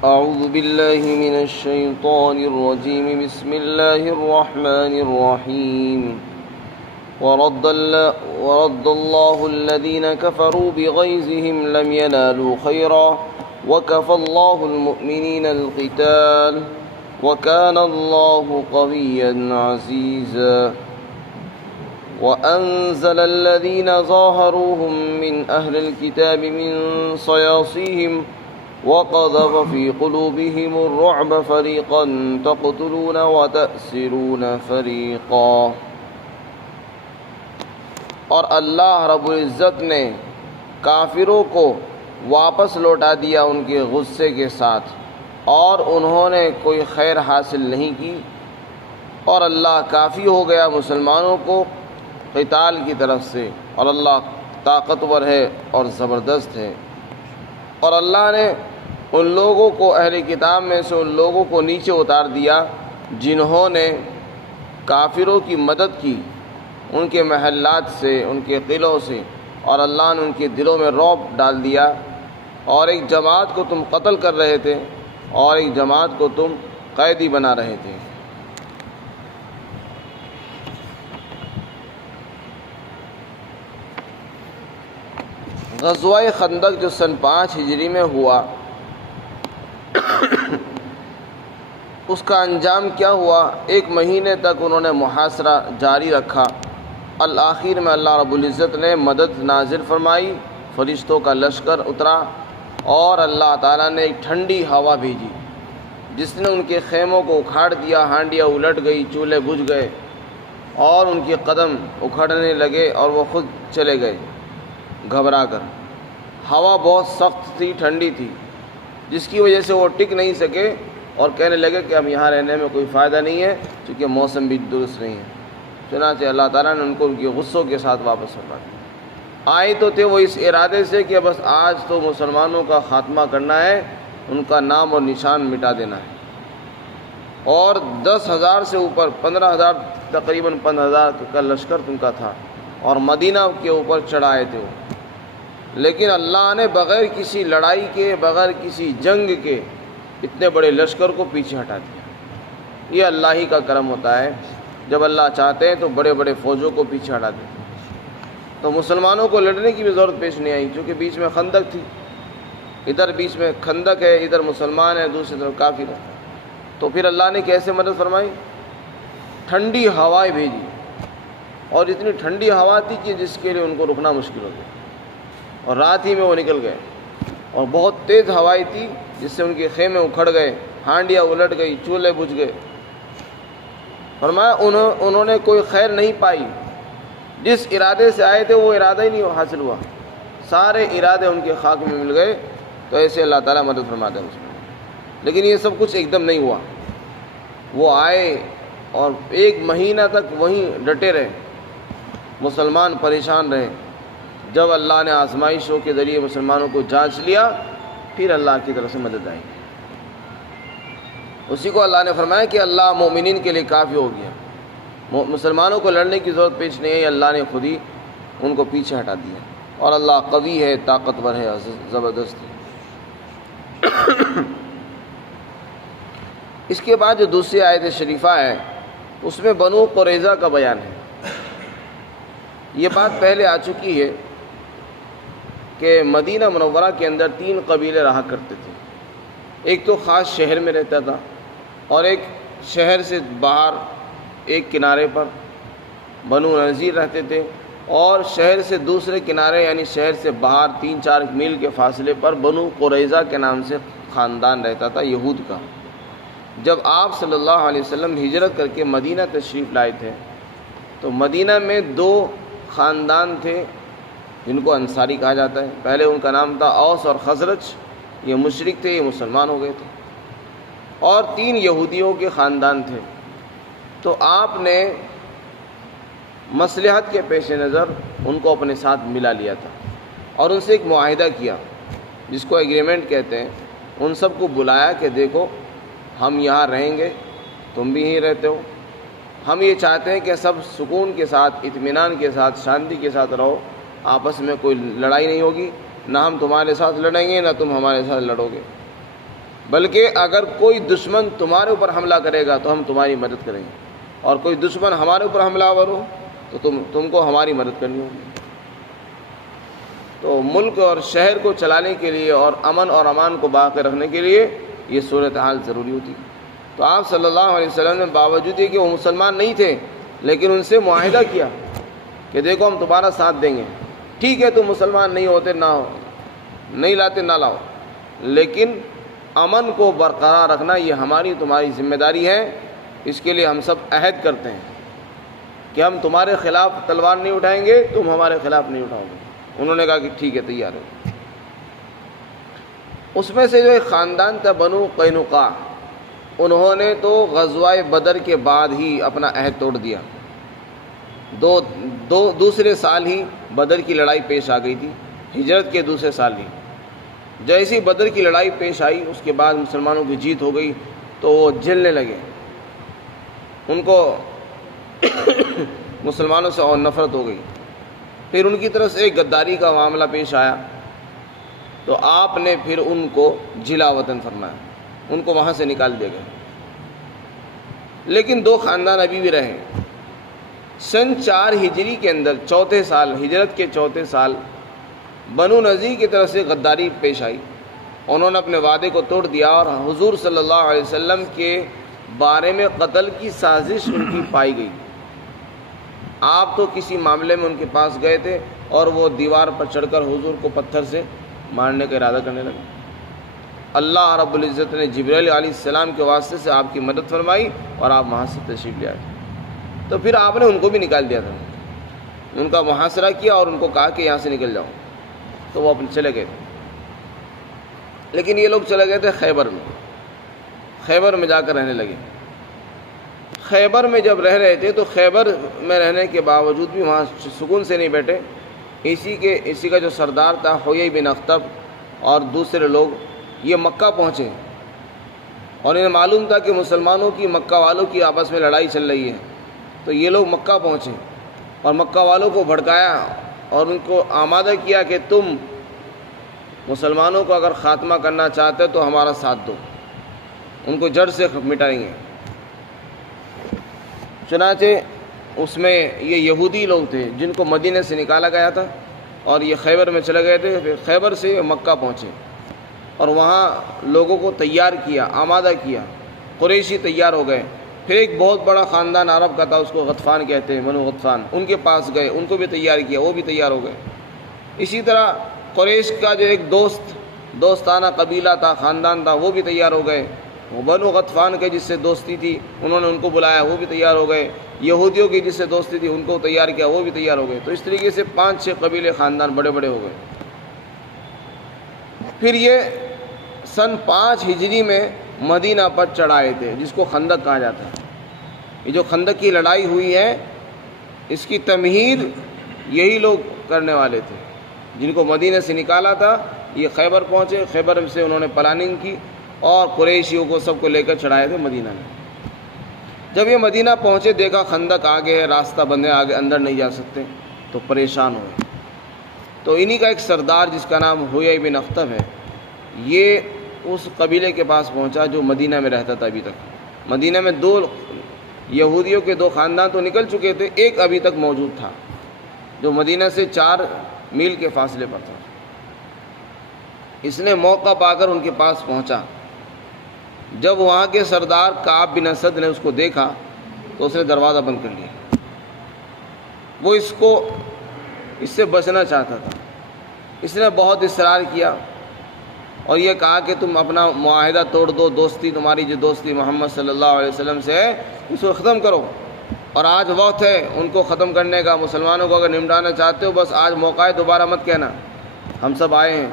أعوذ بالله من الشيطان الرجيم. بسم الله الرحمن الرحيم. ورد الله الذين كفروا بغيظهم لم ينالوا خيرا وكفى الله المؤمنين القتال وكان الله قويا عزيزا. وأنزل الذين ظاهروهم من أهل الكتاب من صياصيهم وقذف في قلوبهم الرعب فريقا تقتلون وتأسرون فريقا. اور اللہ رب العزت نے کافروں کو واپس لوٹا دیا ان کے غصے کے ساتھ، اور انہوں نے کوئی خیر حاصل نہیں کی، اور اللہ کافی ہو گیا مسلمانوں کو قتال کی طرف سے، اور اللہ طاقتور ہے اور زبردست ہے. اور اللہ نے ان لوگوں کو اہل کتاب میں سے ان لوگوں کو نیچے اتار دیا جنہوں نے کافروں کی مدد کی ان کے محلات سے، ان کے قلعوں سے، اور اللہ نے ان کے دلوں میں رعب ڈال دیا. اور ایک جماعت کو تم قتل کر رہے تھے اور ایک جماعت کو تم قیدی بنا رہے تھے. غزوہ خندق جو سن 5 ہجری میں ہوا، اس کا انجام کیا ہوا؟ 1 مہینے تک انہوں نے محاصرہ جاری رکھا. الآخر میں اللہ رب العزت نے مدد نازل فرمائی، فرشتوں کا لشکر اترا، اور اللہ تعالیٰ نے ایک ٹھنڈی ہوا بھیجی جس نے ان کے خیموں کو اکھاڑ دیا. ہانڈیاں الٹ گئی، چولہے بجھ گئے، اور ان کے قدم اکھڑنے لگے اور وہ خود چلے گئے گھبرا کر. ہوا بہت سخت تھی، ٹھنڈی تھی، جس کی وجہ سے وہ ٹک نہیں سکے اور کہنے لگے کہ اب یہاں رہنے میں کوئی فائدہ نہیں ہے کیونکہ موسم بھی درست نہیں ہے. چنانچہ اللہ تعالیٰ نے ان کو ان کے غصوں کے ساتھ واپس فرما دیا. آئے تو تھے وہ اس ارادے سے کہ بس آج تو مسلمانوں کا خاتمہ کرنا ہے، ان کا نام اور نشان مٹا دینا ہے. اور 10,000 سے اوپر 15,000 تقریباً 15,000 کا لشکر ان کا تھا، اور مدینہ کے اوپر چڑھائے تھے وہ. لیکن اللہ نے بغیر کسی لڑائی کے، بغیر کسی جنگ کے اتنے بڑے لشکر کو پیچھے ہٹا دیا. یہ اللہ ہی کا کرم ہوتا ہے، جب اللہ چاہتے ہیں تو بڑے بڑے فوجوں کو پیچھے ہٹا دیتے ہیں. تو مسلمانوں کو لڑنے کی بھی ضرورت پیش نہیں آئی، کیونکہ بیچ میں خندق تھی. ادھر بیچ میں خندق ہے، ادھر مسلمان ہے، دوسری طرف کافر ہے. تو پھر اللہ نے کیسے مدد فرمائی؟ ٹھنڈی ہوائیں بھیجی، اور اتنی ٹھنڈی ہوا تھی کہ جس کے لیے ان کو رکنا مشکل ہو گیا، اور رات ہی میں وہ نکل گئے. اور بہت تیز ہوائیں تھی جس سے ان کے خیمے اکھڑ گئے، ہانڈیاں الٹ گئی، چولہے بجھ گئے. فرمایا انہوں نے کوئی خیر نہیں پائی. جس ارادے سے آئے تھے وہ ارادہ ہی نہیں حاصل ہوا، سارے ارادے ان کے خاک میں مل گئے. تو ایسے اللہ تعالیٰ مدد فرماتا ہے اس میں. لیکن یہ سب کچھ ایک دم نہیں ہوا. وہ آئے اور 1 مہینہ تک وہیں ڈٹے رہے، مسلمان پریشان رہے. جب اللہ نے آزمائشوں کے ذریعے مسلمانوں کو جانچ لیا، پھر اللہ کی طرف سے مدد آئی. اسی کو اللہ نے فرمایا کہ اللہ مومنین کے لیے کافی ہو گیا. مسلمانوں کو لڑنے کی ضرورت پیش نہیں ہے، اللہ نے خود ہی ان کو پیچھے ہٹا دیا. اور اللہ قوی ہے، طاقتور ہے، زبردست ہے. اس کے بعد جو دوسری آیت شریفہ ہے اس میں بنو قریظہ کا بیان ہے. یہ بات پہلے آ چکی ہے کہ مدینہ منورہ کے اندر 3 قبیلے رہا کرتے تھے. ایک تو خاص شہر میں رہتا تھا، اور ایک شہر سے باہر ایک کنارے پر بنو نذیر رہتے تھے، اور شہر سے دوسرے کنارے یعنی شہر سے باہر 3-4 میل کے فاصلے پر بنو قریظہ کے نام سے خاندان رہتا تھا یہود کا. جب آپ صلی اللہ علیہ وسلم ہجرت کر کے مدینہ تشریف لائے تھے تو مدینہ میں 2 خاندان تھے جن کو انصاری کہا جاتا ہے. پہلے ان کا نام تھا اوس اور خزرج، یہ مشرک تھے، یہ مسلمان ہو گئے تھے. اور 3 یہودیوں کے خاندان تھے. تو آپ نے مصلحت کے پیش نظر ان کو اپنے ساتھ ملا لیا تھا، اور ان سے ایک معاہدہ کیا جس کو ایگریمنٹ کہتے ہیں. ان سب کو بلایا کہ دیکھو ہم یہاں رہیں گے، تم بھی یہیں رہتے ہو، ہم یہ چاہتے ہیں کہ سب سکون کے ساتھ، اطمینان کے ساتھ، شانتی کے ساتھ رہو، آپس میں کوئی لڑائی نہیں ہوگی، نہ ہم تمہارے ساتھ لڑیں گے نہ تم ہمارے ساتھ لڑو گے. بلکہ اگر کوئی دشمن تمہارے اوپر حملہ کرے گا تو ہم تمہاری مدد کریں گے، اور کوئی دشمن ہمارے اوپر حملہ آور ہو تو تم کو ہماری مدد کرنی ہوگی۔ تو ملک اور شہر کو چلانے کے لیے اور امن اور امان کو باقی رکھنے کے لیے یہ صورتحال ضروری ہوتی ہے۔ تو آپ صلی اللہ علیہ وسلم نے باوجود یہ کہ وہ مسلمان نہیں تھے لیکن ان سے معاہدہ کیا کہ دیکھو ہم تمہارا ساتھ دیں گے، ٹھیک ہے تم مسلمان نہیں ہوتے نہ ہو، نہیں لاتے نہ لاؤ، لیکن امن کو برقرار رکھنا یہ ہماری تمہاری ذمہ داری ہے، اس کے لیے ہم سب عہد کرتے ہیں کہ ہم تمہارے خلاف تلوار نہیں اٹھائیں گے، تم ہمارے خلاف نہیں اٹھاؤ گے۔ انہوں نے کہا کہ ٹھیک ہے تیار ہے۔ اس میں سے جو ایک خاندان تھا بنو قینقاع، انہوں نے تو غزوہ بدر کے بعد ہی اپنا عہد توڑ دیا۔ دوسرے سال ہی بدر کی لڑائی پیش آ گئی تھی، ہجرت کے دوسرے سال ہی جیسی بدر کی لڑائی پیش آئی، اس کے بعد مسلمانوں کی جیت ہو گئی تو وہ جلنے لگے، ان کو مسلمانوں سے اور نفرت ہو گئی۔ پھر ان کی طرف سے ایک غداری کا معاملہ پیش آیا تو آپ نے پھر ان کو جلا وطن فرمایا، ان کو وہاں سے نکال دیا گیا۔ لیکن دو خاندان ابھی بھی رہے۔ سن 4 ہجری کے اندر چوتھے سال، ہجرت کے چوتھے سال، بنو نذیر کی طرف سے غداری پیش آئی، انہوں نے اپنے وعدے کو توڑ دیا اور حضور صلی اللہ علیہ وسلم کے بارے میں قتل کی سازش ان کی پائی گئی۔ آپ تو کسی معاملے میں ان کے پاس گئے تھے اور وہ دیوار پر چڑھ کر حضور کو پتھر سے مارنے کا ارادہ کرنے لگے۔ اللہ رب العزت نے جبرائیل علیہ السلام کے واسطے سے آپ کی مدد فرمائی اور آپ وہاں سے تشریف لے آئے۔ تو پھر آپ نے ان کو بھی نکال دیا تھا، ان کا محاصرہ کیا اور ان کو کہا کہ یہاں سے نکل جاؤ، تو وہ اپنے چلے گئے۔ لیکن یہ لوگ چلے گئے تھے خیبر میں جا کر رہنے لگے۔ خیبر میں جب رہ رہے تھے تو خیبر میں رہنے کے باوجود بھی وہاں سکون سے نہیں بیٹھے۔ اسی کا جو سردار تھا حیی بن اخطب اور دوسرے لوگ یہ مکہ پہنچے اور انہیں معلوم تھا کہ مسلمانوں کی مکہ والوں کی آپس میں لڑائی چل رہی ہے، تو یہ لوگ مکہ پہنچے اور مکہ والوں کو بھڑکایا اور ان کو آمادہ کیا کہ تم مسلمانوں کو اگر خاتمہ کرنا چاہتے تو ہمارا ساتھ دو، ان کو جڑ سے مٹائیں گے۔ چنانچہ اس میں یہ یہودی لوگ تھے جن کو مدینے سے نکالا گیا تھا اور یہ خیبر میں چلے گئے تھے، پھر خیبر سے مکہ پہنچے اور وہاں لوگوں کو تیار کیا، آمادہ کیا، قریشی تیار ہو گئے۔ پھر ایک بہت بڑا خاندان عرب کا تھا، اس کو غطفان کہتے ہیں، بنو غطفان، ان کے پاس گئے، ان کو بھی تیار کیا، وہ بھی تیار ہو گئے۔ اسی طرح قریش کا جو ایک دوستانہ قبیلہ تھا، خاندان تھا، وہ بھی تیار ہو گئے۔ وہ بنو غطفان کے جس سے دوستی تھی انہوں نے ان کو بلایا، وہ بھی تیار ہو گئے۔ یہودیوں کی جس سے دوستی تھی ان کو تیار کیا، وہ بھی تیار ہو گئے۔ تو اس طریقے سے 5-6 قبیلے خاندان بڑے بڑے ہو گئے۔ پھر یہ سن 5 ہجری میں مدینہ پر چڑھائے تھے، جس کو خندق کہا جاتا ہے۔ یہ جو خندق کی لڑائی ہوئی ہے اس کی تمہید یہی لوگ کرنے والے تھے جن کو مدینہ سے نکالا تھا۔ یہ خیبر پہنچے، خیبر سے انہوں نے پلاننگ کی اور قریشیوں کو سب کو لے کر چڑھائے تھے مدینہ میں۔ جب یہ مدینہ پہنچے دیکھا خندق آگے ہے، راستہ بند ہے، آگے اندر نہیں جا سکتے، تو پریشان ہوئے۔ تو انہی کا ایک سردار جس کا نام حیی بن اخطب ہے، یہ اس قبیلے کے پاس پہنچا جو مدینہ میں رہتا تھا ابھی تک۔ مدینہ میں 2 یہودیوں کے 2 خاندان تو نکل چکے تھے، ایک ابھی تک موجود تھا جو مدینہ سے 4 میل کے فاصلے پر تھا۔ اس نے موقع پا کر ان کے پاس پہنچا۔ جب وہاں کے سردار کعب بن اسد نے اس کو دیکھا تو اس نے دروازہ بند کر لیا۔ وہ اس سے بچنا چاہتا تھا۔ اس نے بہت اصرار کیا اور یہ کہا کہ تم اپنا معاہدہ توڑ دو، دوستی تمہاری جو دوستی محمد صلی اللہ علیہ وسلم سے ہے اس کو ختم کرو، اور آج وقت ہے ان کو ختم کرنے کا۔ مسلمانوں کو اگر نمٹانا چاہتے ہو بس آج موقع ہے، دوبارہ مت کہنا، ہم سب آئے ہیں،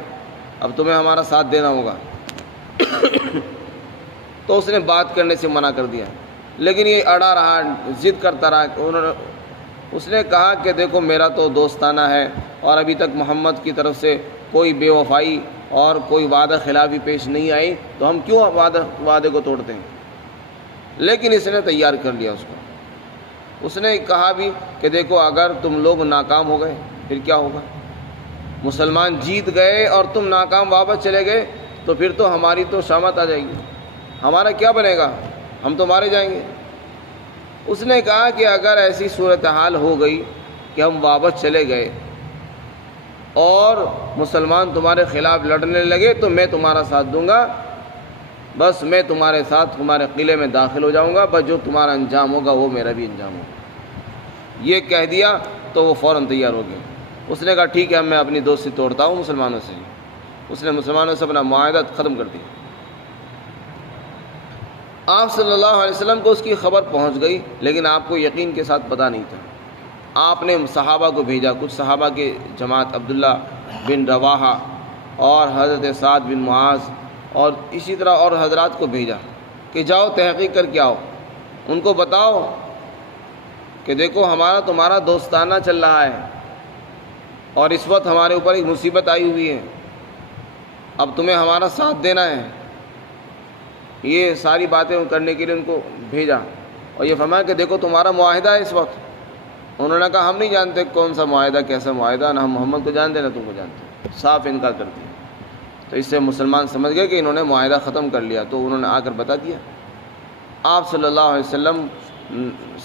اب تمہیں ہمارا ساتھ دینا ہوگا۔ تو اس نے بات کرنے سے منع کر دیا، لیکن یہ اڑا رہا، ضد کرتا رہا۔ اس نے کہا کہ دیکھو میرا تو دوستانہ ہے اور ابھی تک محمد کی طرف سے کوئی بے وفائی اور کوئی وعدہ خلافی پیش نہیں آئی، تو ہم کیوں وعدے کو توڑتے ہیں؟ لیکن اس نے تیار کر لیا اس کو۔ اس نے کہا بھی کہ دیکھو اگر تم لوگ ناکام ہو گئے پھر کیا ہوگا؟ مسلمان جیت گئے اور تم ناکام واپس چلے گئے تو پھر تو ہماری تو شامت آ جائے گی، ہمارا کیا بنے گا، ہم تو مارے جائیں گے۔ اس نے کہا کہ اگر ایسی صورتحال ہو گئی کہ ہم واپس چلے گئے اور مسلمان تمہارے خلاف لڑنے لگے تو میں تمہارا ساتھ دوں گا، بس میں تمہارے ساتھ تمہارے قلعے میں داخل ہو جاؤں گا، بس جو تمہارا انجام ہوگا وہ میرا بھی انجام ہوگا۔ یہ کہہ دیا تو وہ فوراً تیار ہو گیا۔ اس نے کہا ٹھیک ہے، میں اپنی دوستی توڑتا ہوں مسلمانوں سے۔ اس نے مسلمانوں سے اپنا معاہدہ ختم کر دیا۔ آپ صلی اللہ علیہ وسلم کو اس کی خبر پہنچ گئی، لیکن آپ کو یقین کے ساتھ پتہ نہیں تھا۔ آپ نے صحابہ کو بھیجا، کچھ صحابہ کے جماعت عبداللہ بن رواحہ اور حضرت سعد بن معاذ اور اسی طرح اور حضرات کو بھیجا کہ جاؤ تحقیق کر کے آؤ، ان کو بتاؤ کہ دیکھو ہمارا تمہارا دوستانہ چل رہا ہے اور اس وقت ہمارے اوپر ایک مصیبت آئی ہوئی ہے، اب تمہیں ہمارا ساتھ دینا ہے۔ یہ ساری باتیں کرنے کے لیے ان کو بھیجا اور یہ فرمایا کہ دیکھو تمہارا معاہدہ ہے اس وقت۔ انہوں نے کہا ہم نہیں جانتے کون سا معاہدہ، کیسا معاہدہ، نہ ہم محمد کو جانتے نہ تم کو جانتے، صاف انکار کر دیا۔ تو اس سے مسلمان سمجھ گئے کہ انہوں نے معاہدہ ختم کر لیا، تو انہوں نے آ کر بتا دیا۔ آپ صلی اللہ علیہ وسلم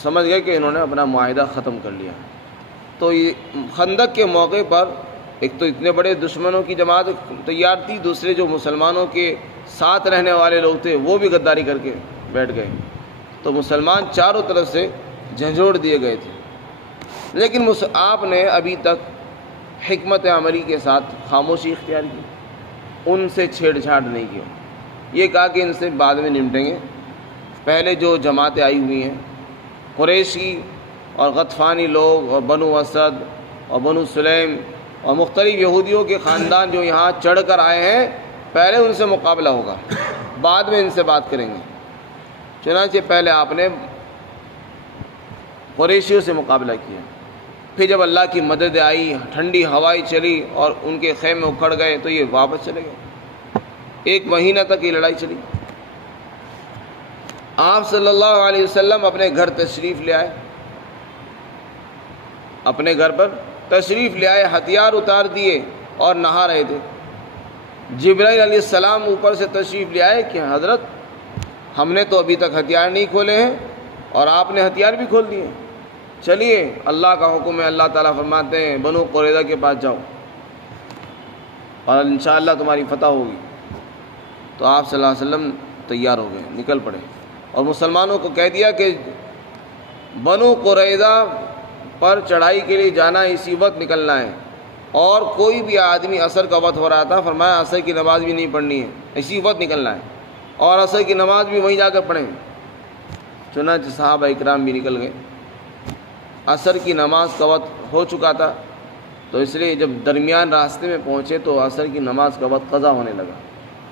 سمجھ گئے کہ انہوں نے اپنا معاہدہ ختم کر لیا۔ تو یہ خندق کے موقع پر ایک تو اتنے بڑے دشمنوں کی جماعت تیار تھی، دوسرے جو مسلمانوں کے ساتھ رہنے والے لوگ تھے وہ بھی غداری کر کے بیٹھ گئے، تو مسلمان چاروں طرف سے جھنجھوڑ دیے گئے تھے۔ لیکن آپ نے ابھی تک حکمت عملی کے ساتھ خاموشی اختیار کی، ان سے چھیڑ چھاڑ نہیں کی۔ یہ کہا کہ ان سے بعد میں نمٹیں گے، پہلے جو جماعتیں آئی ہوئی ہیں قریشی اور غطفانی لوگ اور بنو اسد اور بنو سلیم اور مختلف یہودیوں کے خاندان جو یہاں چڑھ کر آئے ہیں، پہلے ان سے مقابلہ ہوگا، بعد میں ان سے بات کریں گے۔ چنانچہ پہلے آپ نے قریشیوں سے مقابلہ کیا، پھر جب اللہ کی مدد آئی، ٹھنڈی ہوائیں چلی اور ان کے خیمے اکھڑ گئے تو یہ واپس چلے گئے۔ 1 مہینہ تک یہ لڑائی چلی۔ آپ صلی اللہ علیہ وسلم اپنے گھر تشریف لے آئے، اپنے گھر پر تشریف لے آئے، ہتھیار اتار دیے اور نہا رہے تھے۔ جبرائیل علیہ السلام اوپر سے تشریف لے آئے کہ حضرت ہم نے تو ابھی تک ہتھیار نہیں کھولے ہیں اور آپ نے ہتھیار بھی کھول دیے، چلیے اللہ کا حکم ہے، اللہ تعالیٰ فرماتے ہیں بنو قریظہ کے پاس جاؤ اور انشاءاللہ تمہاری فتح ہوگی۔ تو آپ صلی اللہ علیہ وسلم تیار ہو گئے، نکل پڑے اور مسلمانوں کو کہہ دیا کہ بنو قریظہ پر چڑھائی کے لیے جانا اسی وقت نکلنا ہے، اور کوئی بھی آدمی عصر کا وقت ہو رہا تھا، فرمایا عصر کی نماز بھی نہیں پڑھنی ہے، اسی وقت نکلنا ہے اور عصر کی نماز بھی وہیں جا کر پڑھیں۔ چنانچہ صحابہ اکرام بھی نکل گئے۔ عصر کی نماز کا وقت ہو چکا تھا، تو اس لیے جب درمیان راستے میں پہنچے تو عصر کی نماز کا وقت قضا ہونے لگا۔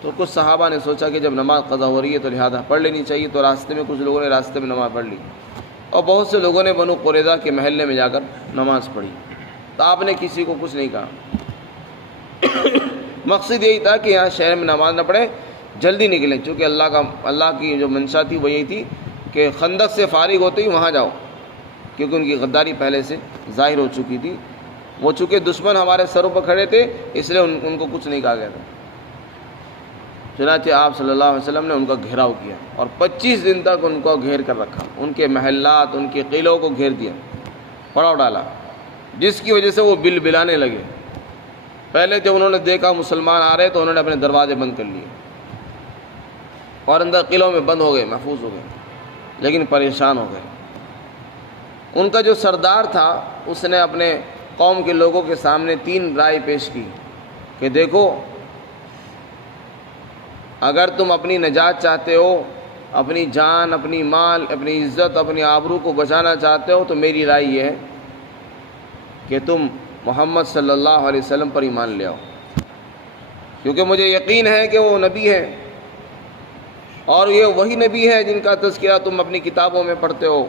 تو کچھ صحابہ نے سوچا کہ جب نماز قضا ہو رہی ہے تو لہذا پڑھ لینی چاہیے، تو راستے میں کچھ لوگوں نے راستے میں نماز پڑھ لی اور بہت سے لوگوں نے بنو قریظہ کے محلے میں جا کر نماز پڑھی۔ تو آپ نے کسی کو کچھ نہیں کہا، مقصد یہی تھا کہ یہاں شہر میں نماز نہ پڑھیں، جلدی نکلیں، چونکہ اللہ کی جو منشا تھی وہ یہی تھی کہ خندق سے فارغ ہوتے ہی وہاں جاؤ، کیونکہ ان کی غداری پہلے سے ظاہر ہو چکی تھی۔ وہ چونکہ دشمن ہمارے سروں پر کھڑے تھے اس لیے ان کو کچھ نہیں کہا گیا تھا۔ چنانچہ آپ صلی اللہ علیہ وسلم نے ان کا گھیراؤ کیا اور 25 دن تک ان کو گھیر کر رکھا، ان کے محلات، ان کے قلعوں کو گھیر دیا، پڑاؤ ڈالا، جس کی وجہ سے وہ بل بلانے لگے۔ پہلے جب انہوں نے دیکھا مسلمان آ رہے تو انہوں نے اپنے دروازے بند کر لیے اور اندر قلعوں میں بند ہو گئے، محفوظ ہو گئے، لیکن پریشان ہو گئے۔ ان کا جو سردار تھا اس نے اپنے قوم کے لوگوں کے سامنے 3 رائے پیش کی کہ دیکھو اگر تم اپنی نجات چاہتے ہو، اپنی جان، اپنی مال، اپنی عزت، اپنی آبرو کو بچانا چاہتے ہو تو میری رائے یہ ہے کہ تم محمد صلی اللہ علیہ وسلم پر ایمان لے آؤ، کیونکہ مجھے یقین ہے کہ وہ نبی ہے اور یہ وہی نبی ہے جن کا تذکرہ تم اپنی کتابوں میں پڑھتے ہو،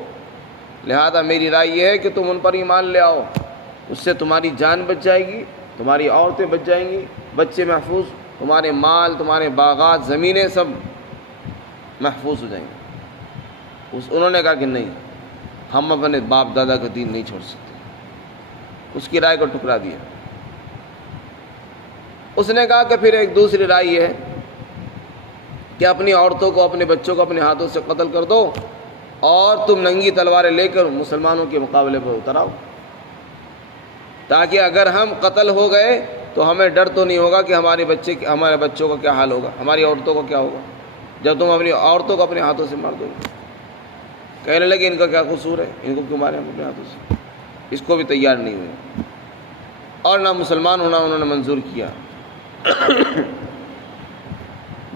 لہذا میری رائے یہ ہے کہ تم ان پر ایمان لے آؤ، اس سے تمہاری جان بچ جائے گی، تمہاری عورتیں بچ جائیں گی، بچے محفوظ، تمہارے مال، تمہارے باغات، زمینیں سب محفوظ ہو جائیں گے۔ انہوں نے کہا کہ نہیں، ہم اپنے باپ دادا کا دین نہیں چھوڑ سکتے، اس کی رائے کو ٹکرا دیا۔ اس نے کہا کہ پھر ایک دوسری رائے ہے کہ اپنی عورتوں کو اپنے بچوں کو اپنے ہاتھوں سے قتل کر دو اور تم ننگی تلواریں لے کر مسلمانوں کے مقابلے پر اتر آؤ، تاکہ اگر ہم قتل ہو گئے تو ہمیں ڈر تو نہیں ہوگا کہ ہمارے بچوں کا کیا حال ہوگا، ہماری عورتوں کا کیا ہوگا جب تم اپنی عورتوں کو اپنے ہاتھوں سے مار دو گے۔ کہنے لگے ان کا کیا قصور ہے، ان کو کیوں مارے ہم اپنے ہاتھوں سے؟ اس کو بھی تیار نہیں ہوئے اور نہ مسلمان ہونا انہوں نے منظور کیا۔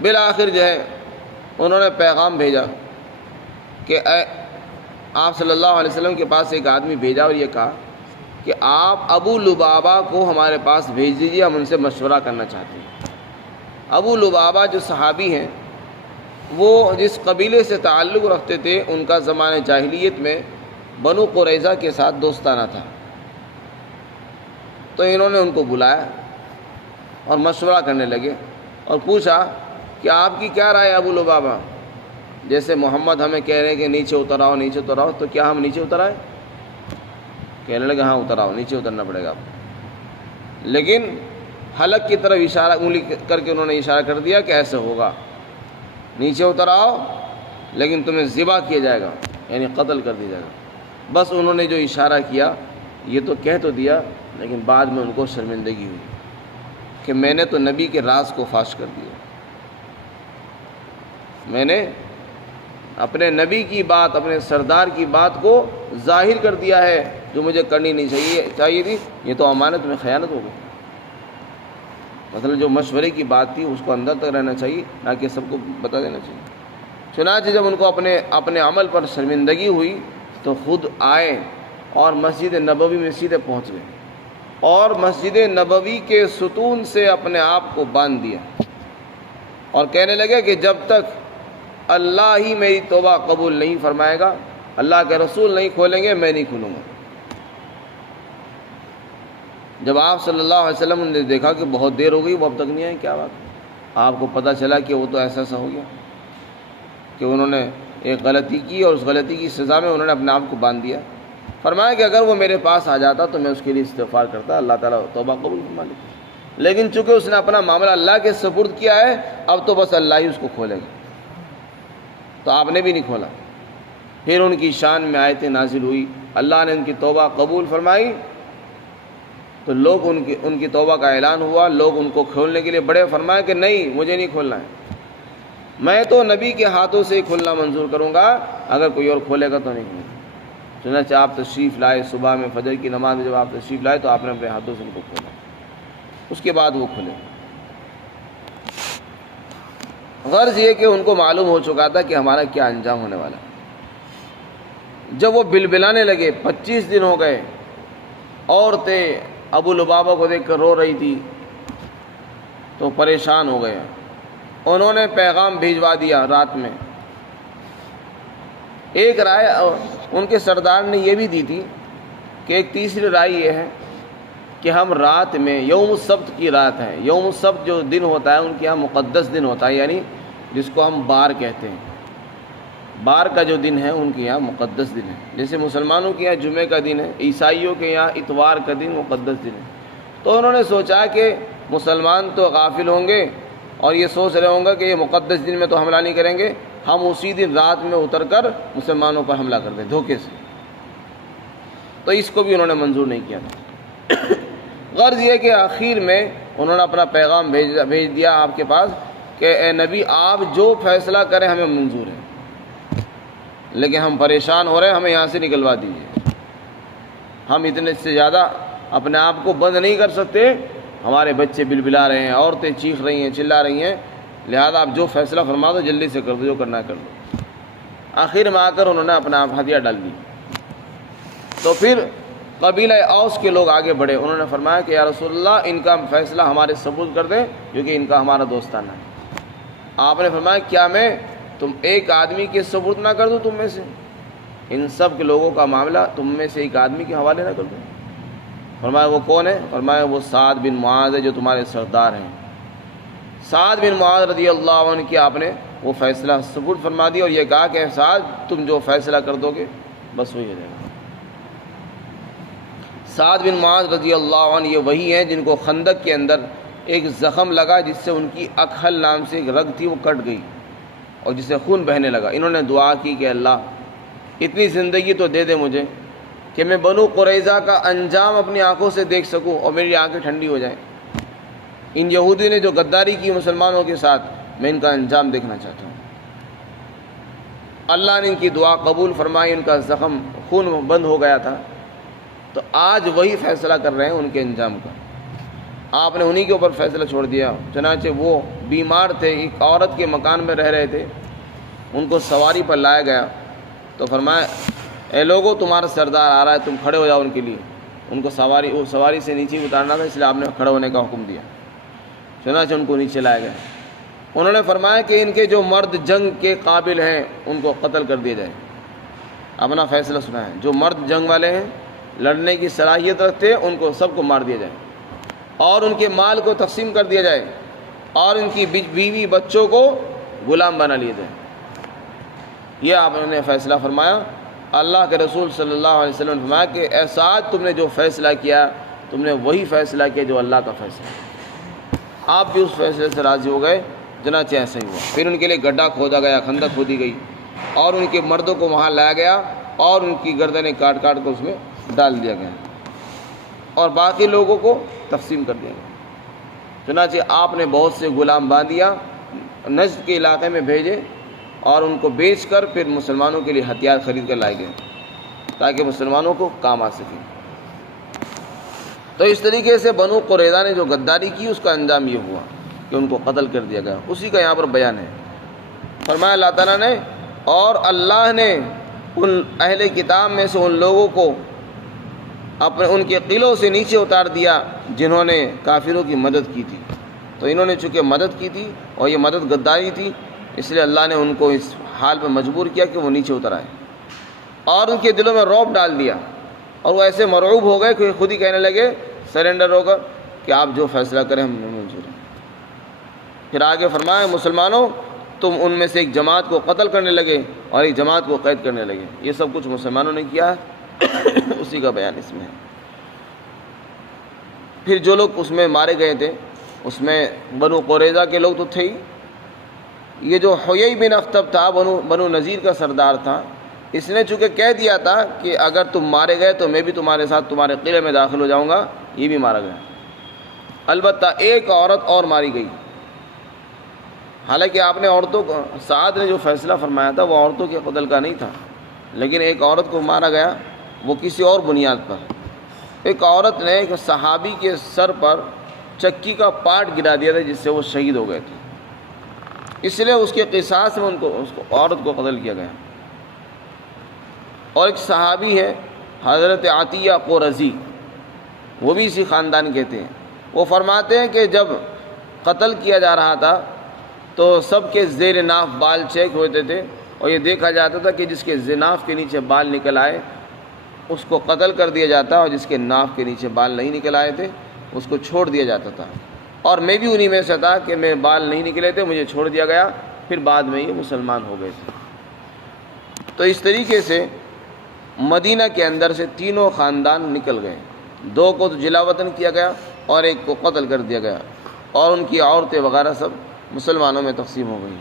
بالآخر جو ہے انہوں نے پیغام بھیجا کہ آپ صلی اللہ علیہ وسلم کے پاس ایک آدمی بھیجا اور یہ کہا کہ آپ ابو لبابہ کو ہمارے پاس بھیج دیجیے، ہم ان سے مشورہ کرنا چاہتے ہیں۔ ابو لبابہ جو صحابی ہیں، وہ جس قبیلے سے تعلق رکھتے تھے ان کا زمانہ جاہلیت میں بنو قریظہ کے ساتھ دوستانہ تھا، تو انہوں نے ان کو بلایا اور مشورہ کرنے لگے اور پوچھا کہ آپ کی کیا رائے ابو لبابہ، جیسے محمد ہمیں کہہ رہے ہیں کہ نیچے اتر آؤ نیچے اتر آؤ، تو کیا ہم نیچے اتر آئے؟ کہنے لگے ہاں اتر آؤ، نیچے اترنا پڑے گا آپ۔ لیکن حلق کی طرف اشارہ انگلی کر کے انہوں نے اشارہ کر دیا کہ ایسے ہوگا، نیچے اتر آؤ لیکن تمہیں ذبح کیا جائے گا، یعنی قتل کر دیا جائے گا۔ بس انہوں نے جو اشارہ کیا یہ تو کہہ تو دیا، لیکن بعد میں ان کو شرمندگی ہوئی کہ میں نے تو نبی کے راز کو فاش کر دیا، میں نے اپنے نبی کی بات، اپنے سردار کی بات کو ظاہر کر دیا ہے جو مجھے کرنی نہیں چاہیے تھی، یہ تو امانت میں خیانت ہو گئی۔ مطلب جو مشورے کی بات تھی اس کو اندر تک رہنا چاہیے، نہ کہ سب کو بتا دینا چاہیے۔ چنانچہ جب ان کو اپنے عمل پر شرمندگی ہوئی تو خود آئے اور مسجد نبوی میں سیدھے پہنچ گئے اور مسجد نبوی کے ستون سے اپنے آپ کو باندھ دیا اور کہنے لگے کہ جب تک اللہ ہی میری توبہ قبول نہیں فرمائے گا، اللہ کے رسول نہیں کھولیں گے، میں نہیں کھولوں گا۔ جب آپ صلی اللہ علیہ وسلم نے دیکھا کہ بہت دیر ہو گئی، وہ اب تک نہیں آئے، کیا بات؟ آپ کو پتہ چلا کہ وہ تو ایسا ہو گیا کہ انہوں نے ایک غلطی کی اور اس غلطی کی سزا میں انہوں نے اپنے آپ کو باندھ دیا۔ فرمایا کہ اگر وہ میرے پاس آ جاتا تو میں اس کے لیے استغفار کرتا، اللہ تعالیٰ توبہ قبول فرما لیتا، لیکن چونکہ اس نے اپنا معاملہ اللہ کے سپرد کیا ہے، اب تو بس اللہ ہی اس کو کھولے گا، تو آپ نے بھی نہیں کھولا۔ پھر ان کی شان میں آیتیں نازل ہوئی، اللہ نے ان کی توبہ قبول فرمائی تو لوگ ان کی توبہ کا اعلان ہوا، لوگ ان کو کھولنے کے لیے بڑے، فرمایا کہ نہیں مجھے نہیں کھولنا ہے، میں تو نبی کے ہاتھوں سے ہی کھولنا منظور کروں گا، اگر کوئی اور کھولے گا تو نہیں کھولے۔ چنانچہ آپ تشریف لائے، صبح میں فجر کی نماز میں جب آپ تشریف لائے تو آپ نے اپنے ہاتھوں سے ان کو کھولا، اس کے بعد وہ کھلے۔ غرض یہ کہ ان کو معلوم ہو چکا تھا کہ ہمارا کیا انجام ہونے والا۔ جب وہ بلبلانے لگے، 25 دن ہو گئے، عورتیں ابو لبابہ کو دیکھ کر رو رہی تھی تو پریشان ہو گئے، انہوں نے پیغام بھیجوا دیا رات میں۔ ایک رائے ان کے سردار نے یہ بھی دی تھی کہ ایک تیسری رائے یہ ہے کہ ہم رات میں، یوم السبت کی رات ہے، یوم السبت جو دن ہوتا ہے ان کے یہاں مقدس دن ہوتا ہے، یعنی جس کو ہم بار کہتے ہیں، بار کا جو دن ہے ان کے یہاں مقدس دن ہے، جیسے مسلمانوں کے یہاں جمعے کا دن ہے، عیسائیوں کے یہاں اتوار کا دن مقدس دن ہے۔ تو انہوں نے سوچا کہ مسلمان تو غافل ہوں گے اور یہ سوچ رہے ہوں گے کہ یہ مقدس دن میں تو حملہ نہیں کریں گے، ہم اسی دن رات میں اتر کر مسلمانوں پر حملہ کر دیں دھوکے سے، تو اس کو بھی انہوں نے منظور نہیں کیا تھا۔ غرض یہ کہ آخر میں انہوں نے اپنا پیغام بھیج دیا آپ کے پاس کہ اے نبی آپ جو فیصلہ کریں ہمیں منظور ہے، لیکن ہم پریشان ہو رہے ہیں، ہمیں یہاں سے نکلوا دیجیے، ہم اتنے سے زیادہ اپنے آپ کو بند نہیں کر سکتے، ہمارے بچے بلبلا رہے ہیں، عورتیں چیخ رہی ہیں، چلا رہی ہیں، لہذا آپ جو فیصلہ فرما دو جلدی سے کر دو، جو کرنا ہے کر دو۔ آخر میں آ کر انہوں نے اپنا ہتھیار ڈال دی تو پھر قبیلہ اوس کے لوگ آگے بڑھے، انہوں نے فرمایا کہ یا رسول اللہ ان کا فیصلہ ہمارے سپرد کر دیں کیونکہ ان کا ہمارا دوستانہ ہے۔ آپ نے فرمایا کیا میں تم ایک آدمی کے سپرد نہ کر دوں، تم میں سے ان سب کے لوگوں کا معاملہ تم میں سے ایک آدمی کے حوالے نہ کر دوں؟ فرمایا وہ کون ہے؟ فرمایا وہ سعد بن معاذ ہے جو تمہارے سردار ہیں۔ سعد بن معاذ رضی اللہ عنہ کی آپ نے وہ فیصلہ سپرد فرما دیا اور یہ کہا کہ سعد تم جو فیصلہ کر دو گے بس وہی ہو جائے گا۔ سعد بن معاذ رضی اللہ عنہ یہ وہی ہیں جن کو خندق کے اندر ایک زخم لگا جس سے ان کی اکحل نام سے ایک رگ تھی وہ کٹ گئی، اور جسے خون بہنے لگا۔ انہوں نے دعا کی کہ اللہ اتنی زندگی تو دے دے مجھے کہ میں بنو قریظہ کا انجام اپنی آنکھوں سے دیکھ سکوں اور میری آنکھیں ٹھنڈی ہو جائیں۔ ان یہودی نے جو غداری کی مسلمانوں کے ساتھ، میں ان کا انجام دیکھنا چاہتا ہوں۔ اللہ نے ان کی دعا قبول فرمائی، ان کا زخم خون بند ہو گیا تھا۔ تو آج وہی فیصلہ کر رہے ہیں ان کے انجام کا۔ آپ نے انہی کے اوپر فیصلہ چھوڑ دیا۔ چنانچہ وہ بیمار تھے، ایک عورت کے مکان میں رہ رہے تھے، ان کو سواری پر لایا گیا تو فرمایا اے لوگوں تمہارا سردار آ رہا ہے، تم کھڑے ہو جاؤ ان کے لیے۔ ان کو سواری سے نیچے اتارنا تھا، اس لیے آپ نے کھڑے ہونے کا حکم دیا۔ چنانچہ ان کو نیچے لایا گیا۔ انہوں نے فرمایا کہ ان کے جو مرد جنگ کے قابل ہیں ان کو قتل کر دیا جائے۔ اپنا فیصلہ سنا ہے، جو مرد جنگ والے ہیں، لڑنے کی صلاحیت رکھتے ہیں، ان کو سب کو مار دیا جائے اور ان کے مال کو تقسیم کر دیا جائے اور ان کی بیوی بچوں کو غلام بنا لیا جائے۔ یہ آپ نے فیصلہ فرمایا۔ اللہ کے رسول صلی اللہ علیہ وسلم نے فرمایا کہ اے سعد، تم نے جو فیصلہ کیا تم نے وہی فیصلہ کیا جو اللہ کا فیصلہ ہے۔ آپ بھی اس فیصلے سے راضی ہو گئے، چنانچہ ایسا ہی ہوا۔ پھر ان کے لیے گڈھا کھودا گیا، خندق کھودی گئی اور ان کے مردوں کو وہاں لایا گیا اور ان کی گردنیں کاٹ کاٹ کر اس میں ڈال دیا گیا اور باقی لوگوں کو تقسیم کر دیا گیا۔ چنانچہ آپ نے بہت سے غلام باندھیا، نجد کے علاقے میں بھیجے اور ان کو بیچ کر پھر مسلمانوں کے لیے ہتھیار خرید کر لائے گئے تاکہ مسلمانوں کو کام آ سکے۔ تو اس طریقے سے بنو قریظہ نے جو غداری کی اس کا انجام یہ ہوا کہ ان کو قتل کر دیا گیا۔ اسی کا یہاں پر بیان ہے۔ فرمایا اللہ تعالیٰ نے اور اللہ نے ان اہل کتاب میں سے ان لوگوں کو ان کے قلعوں سے نیچے اتار دیا جنہوں نے کافروں کی مدد کی تھی۔ تو انہوں نے چونکہ مدد کی تھی اور یہ مدد غداری تھی، اس لیے اللہ نے ان کو اس حال پہ مجبور کیا کہ وہ نیچے اتر آئے اور ان کے دلوں میں رعب ڈال دیا اور وہ ایسے مرعوب ہو گئے کہ خود ہی کہنے لگے سرنڈر ہو کر کہ آپ جو فیصلہ کریں ہم منظور ہیں۔ پھر آگے فرمایا مسلمانوں تم ان میں سے ایک جماعت کو قتل کرنے لگے اور ایک جماعت کو قید کرنے لگے۔ یہ سب کچھ مسلمانوں نے کیا ہے، اسی کا بیان اس میں ہے۔ پھر جو لوگ اس میں مارے گئے تھے اس میں بنو قریظہ کے لوگ تو تھے ہی، یہ جو حیی بن اخطب تھا بنو نذیر کا سردار تھا، اس نے چونکہ کہہ دیا تھا کہ اگر تم مارے گئے تو میں بھی تمہارے ساتھ تمہارے قلعے میں داخل ہو جاؤں گا، یہ بھی مارا گیا۔ البتہ ایک عورت اور ماری گئی۔ حالانکہ آپ نے عورتوں کو، سعد نے جو فیصلہ فرمایا تھا وہ عورتوں کے قتل کا نہیں تھا، لیکن ایک عورت کو مارا گیا، وہ کسی اور بنیاد پر۔ ایک عورت نے ایک صحابی کے سر پر چکی کا پارٹ گرا دیا تھا جس سے وہ شہید ہو گئے تھے، اس لیے اس کے قصاص میں اس کو عورت کو قتل کیا گیا۔ اور ایک صحابی ہے حضرت عطیہ قرظی، وہ بھی اسی خاندان کے تھے۔ وہ فرماتے ہیں کہ جب قتل کیا جا رہا تھا تو سب کے زیر ناف بال چیک ہوتے تھے اور یہ دیکھا جاتا تھا کہ جس کے ناف کے نیچے بال نکل آئے اس کو قتل کر دیا جاتا، اور جس کے ناف کے نیچے بال نہیں نکل آئے تھے اس کو چھوڑ دیا جاتا تھا۔ اور میں بھی انہی میں سے تھا کہ میں بال نہیں نکلے تھے، مجھے چھوڑ دیا گیا، پھر بعد میں یہ مسلمان ہو گئے تھے۔ تو اس طریقے سے مدینہ کے اندر سے تینوں خاندان نکل گئے، دو کو تو جلا وطن کیا گیا اور ایک کو قتل کر دیا گیا، اور ان کی عورتیں وغیرہ سب مسلمانوں میں تقسیم ہو گئی۔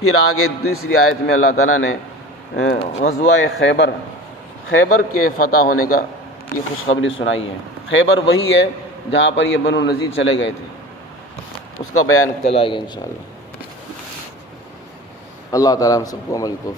پھر آگے دوسری آیت میں اللہ تعالیٰ نے غزوہ خیبر کے فتح ہونے کا یہ خوشخبری سنائی ہے۔ خیبر وہی ہے جہاں پر یہ بنو نذیر چلے گئے تھے، اس کا بیان کل آئے گا انشاءاللہ۔ اللہ تعالیٰ ہم سب کو عمل توفیق